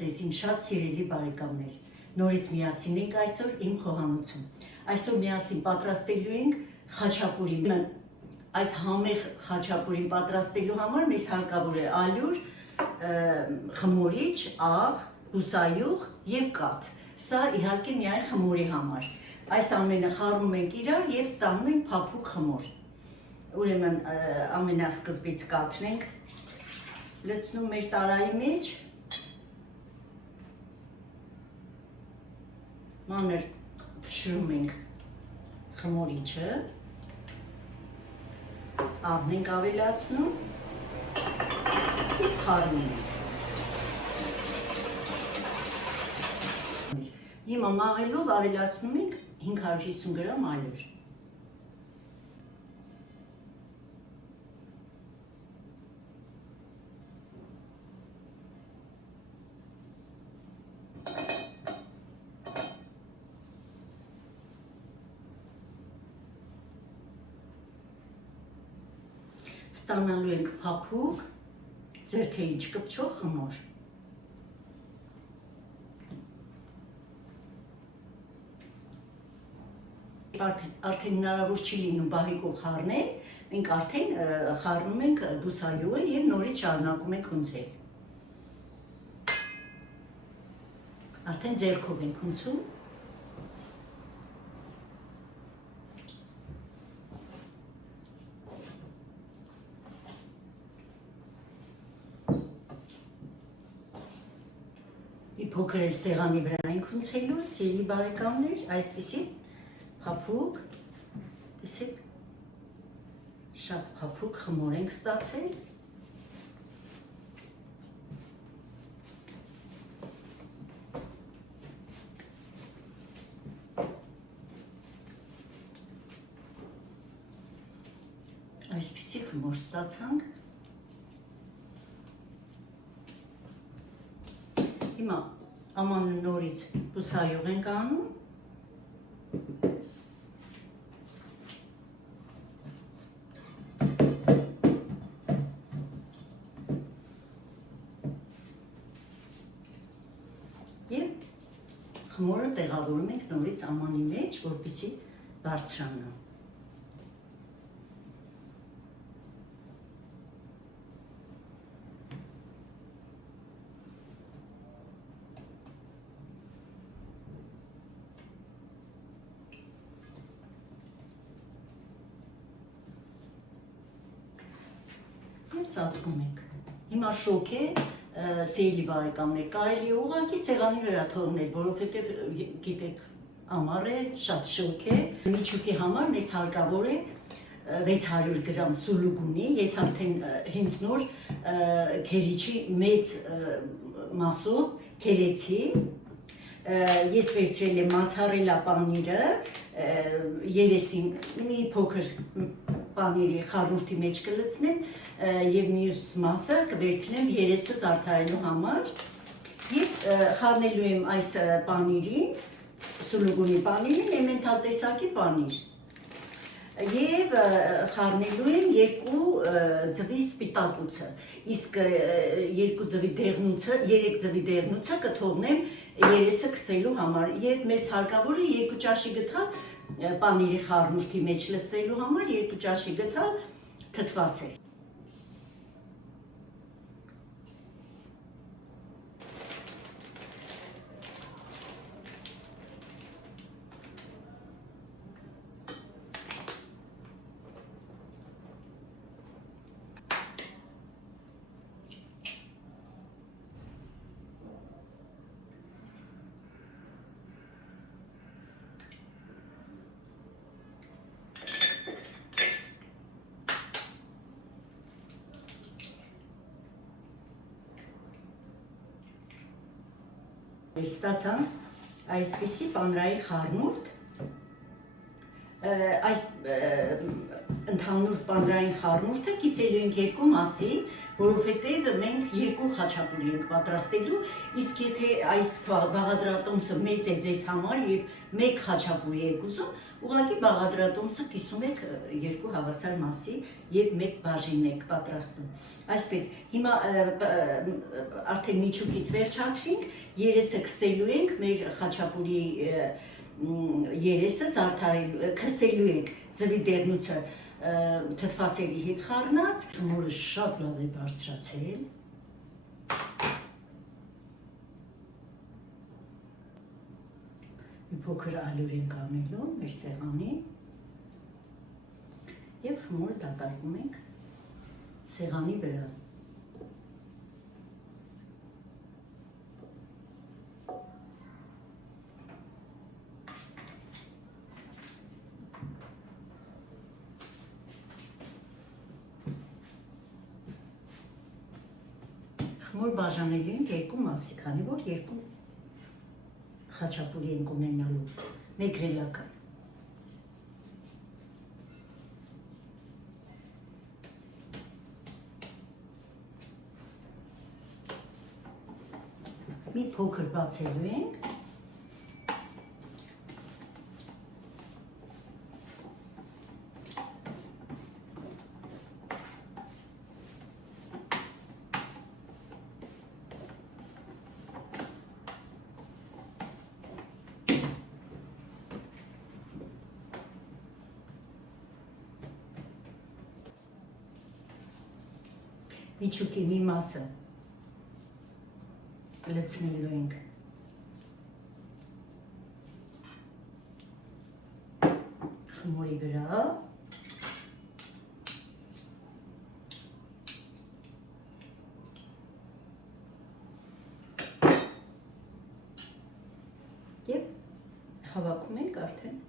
ձեզ իմ շատ սիրելի բարեկամներ, նորից միասին ենք այսօր իմ խոհանոցում։ Այսօր միասին պատրաստելու ենք խաչապուրի։ Այս համեղ խաչապուրին պատրաստելու համար մեզ հարկավոր է ալյուր, խմորիչ, աղ, բուսայուղ եւ կաթ։ Սա իհարկե միայն խմորի համար։ Այս ամենը խառնում ենք իրար եւ ստանում ենք փափուկ խմոր։ Ուրեմն ամենասկզբից կաթն ենք լցնում մեր տարայի մեջ, մանր փշրում ենք խմորիչը, աղն ենք ավելացնում և խառնում ենք։ Հիմա մաղելով ավելացնում ենք 550 գրամ ալյուր։ Ստանալու ենք փափուկ, ձեռքերի չկպչող խմոր։ Արդեն հնարավոր չի լինում բահիկով խառնել, մենք արդեն խառնում ենք բուսայուղը և նորից շարունակում ենք հունձել։ Արդեն ձեռքով ենք հունձում։ Մի փոքր էլ սեղանի վրա ենք հունձելու, սիրելի բարեկամներ, այսպիսի փափուկ, տեսեք, շատ փափուկ խմոր ենք ստացել։ Այսպիսի խմոր ստացանք։ Հիմա ամանը նորից բուսայուղ ենք անում։ Եվ խմորը տեղավորում ենք նորից ամանի մեջ, որպեսզի բարձրանա։ Եվ ծածկում ենք։ Հիմա շոկ է, սիրելի բարեկամներ, կարելի է ուղղակի սեղանի վրա թողնել, որովհետև գիտեք, ամառ է, շատ շոկ է։ Միջուկի համար մեզ հարկավոր է 600 գրամ սուլուգունի, ես արդեն հենց նոր քերիչի մեծ մասով քերեցի, ես վերցրել եմ մացարելա պանիրը, երեսին մի փոքր պանիրի խառնուրդի մեջ կլցնեմ և մյուս մասը կվերցնեմ երեսը զարդարելու համար և խառնելու եմ այս պանիրին, սուլուգունի պանիրին, էմենթալ տեսակի պանիր և խառնելու եմ երկու ձվի սպիտակուցը, իսկ երկու ձվի դեղնուցը, երեք ձվի դեղնուցը կթողնեմ երեսը քսելու համար և մեզ հարկավոր է 2 ճաշի գթալ պանիրի խառնուրդի մեջ լցնելու համար 2 ճաշի գթալ թթվասեր։ Ստացան այսպիսի պանրայի խառնուրդ, այս ընդհանուր պանրային խառնուրդը կիսելու ենք երկու մասի, որովհետև մենք երկու խաչապուր ենք պատրաստելու, իսկ եթե այս բաղադրատոմսը մեծ է ձեզ համար եւ մեկ խաչապուր եք ուզում, ուղղակի բաղադրատոմսը կիսում եք երկու հավասար մասի եւ մեկ բաժին եք պատրաստում։ Այսպես, հիմա արդեն միջուկից վերջացրինք, երեսը քսելու ենք, մեր խաչապուրի երեսը զարդարելու, քսելու ենք ձվի դեղնուցը թթվասերի հետ խառնած, խմորը շատ լավ է բարձրացել։ Մի փոքր ալյուր ենք անելու մեր սեղանի եւ խմորը դատարկում ենք սեղանի վրա։ Խմոր բաժանելու ենք երկու մասի, քանի որ երկու խաչապուր ենք ունենալու, մեկ գրելական։ Մի փոքր բացելու ենք։ Միջուկի մի մասը լցնելու ենք խմորի վրա, եւ հավաքում ենք արդեն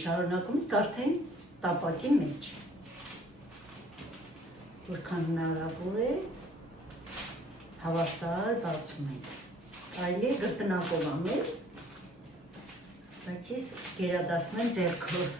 շարունակում ենք արդեն տապակի մեջ, որքան հնարավոր է հավասար բացում ենք, այլ է գրտնակով անել, բայց ես գերադասում եմ ձեռքով։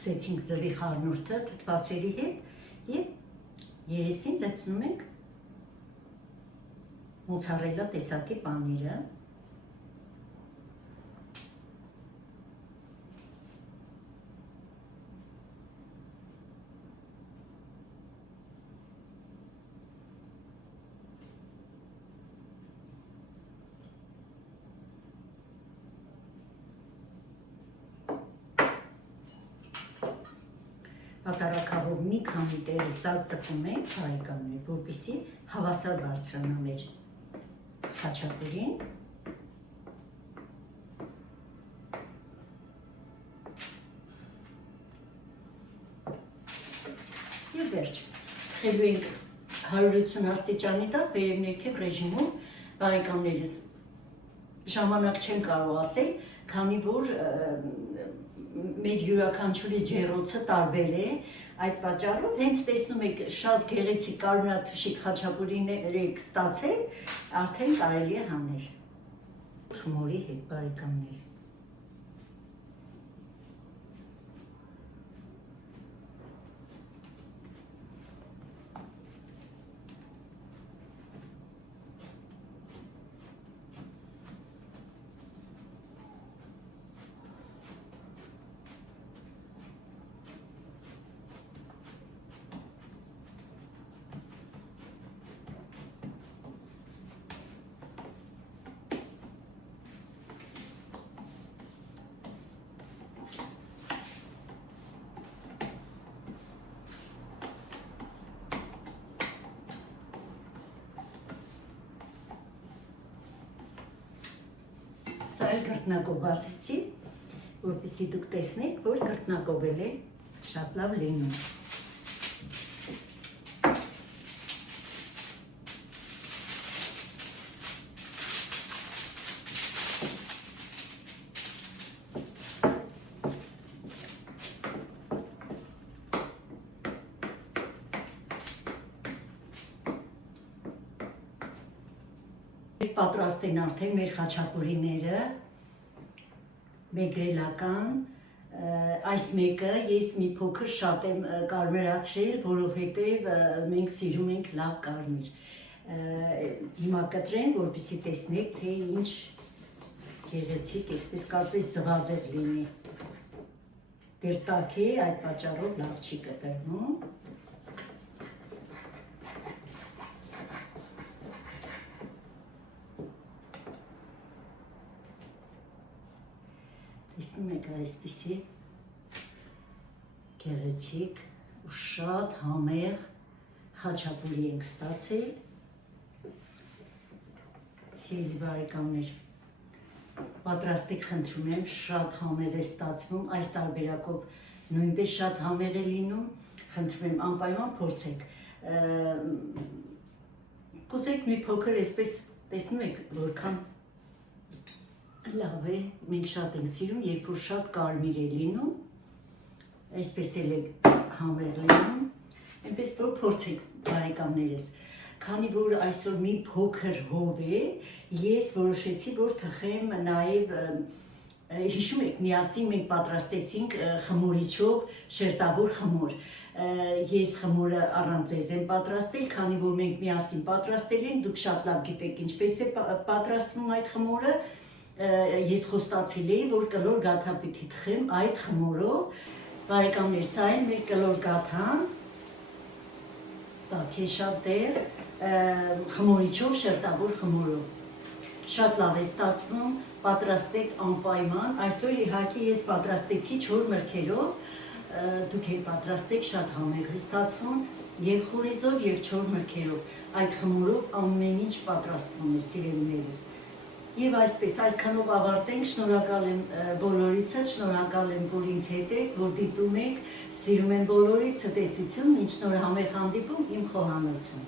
Քսեցինք ձվի խառնուրդը թթվասերի հետ եւ երեսին լցնում ենք մոցարելա տեսակի պանիրը, Պատարակավոր մի քանի տեղ ծակծկում ենք հայկաններ, որպեսզի հավասար բարձրանա մեր խաչապուրին։ Եվ վերջ, խելու ենք 180 աստիճանի տակ վերևներքև ռեժիմում, բարեկամներս, ժամանակ չեմ կարող ասել, քանի որ մեր յուրաքանչյուրի ջեռոցը տարբեր է, այդ պատճառով հենց տեսնում եք շատ գեղեցիկ կարմրաթուշիկ խաչապուրիներ եք ստացել, արդեն կարելի է հանել խմորի հետ, բարեկամներ։ Սա էլ կրտնակով բացեցի, որպեսզի դուք տեսնեք, որ կրտնակով էլ է շատ լավ լինում։ Պատրաստ են արդեն մեր խաչապուրիները, մեգրելական, այս մեկը ես մի փոքր շատ եմ կարմրացրել, որովհետև մենք սիրում ենք լավ կարմիր։ Հիմա կտրեմ, որպեսզի տեսնեք, թե ինչ գեղեցիկ, այսպես կարծես ձվածեղ լինի։ Դեռ տաք է, այդ պատճառով լավ չի կտրվում։ Տեսնում եք այսպիսի գեղեցիկ ու շատ համեղ խաչապուրի ենք ստացել։ Սիրելի բարեկամներ, պատրաստեք խնդրում եմ, շատ համեղ է ստացվում, այս տարբերակով նույնպես շատ համեղ է լինում, խնդրում եմ անպայման փորձեք։ Կուզեք մի փոքր այսպես տեսնում եք, որքան լավ է, մենք շատ ենք սիրում, երբ որ շատ կարմիր է լինում, այսպես էլ է համեղ լինում, այնպես որ փորձեք բարեկամներս, քանի որ այսօր մի փոքր հով է, ես որոշեցի, որ թխեմ նաև, հիշում եք, միասին մենք պատրաստեցինք խմորիչով շերտավոր խմոր, ես խմորը առանց ձեզ եմ պատրաստել, քանի որ մենք միասին պատրաստել ենք, դուք շատ լավ գիտեք ինչպես է պատրաստվում այդ խմորը, ես խոստացել էի, որ կլոր գաթա պիտի թխեմ այդ խմորով, բարեկամներ, սա է մեր կլոր գաթան, տաք է շատ դեռ, խմորիչով, շերտավոր խմորով, շատ լավ է ստացվում, պատրաստեք անպայման, այսօր իհարկե ես պատրաստեցի 4 մրգերով, դուք էլ պատրաստեք, շատ համեղ է ստացվում, և խորիզով, և 4 մրգերով, այդ խմորով ամեն ինչ պատրաստվում է, սիրելիներս։ Եվ այսպես, այսքանով ավարտենք, շնորհակալ եմ բոլորիցս, շնորհակալ եմ, որ ինձ հետ եք, որ դիտում եք, սիրում եմ բոլորիցս, ցտեսություն, մինչ նոր համեղ հանդիպում իմ խոհանոցում։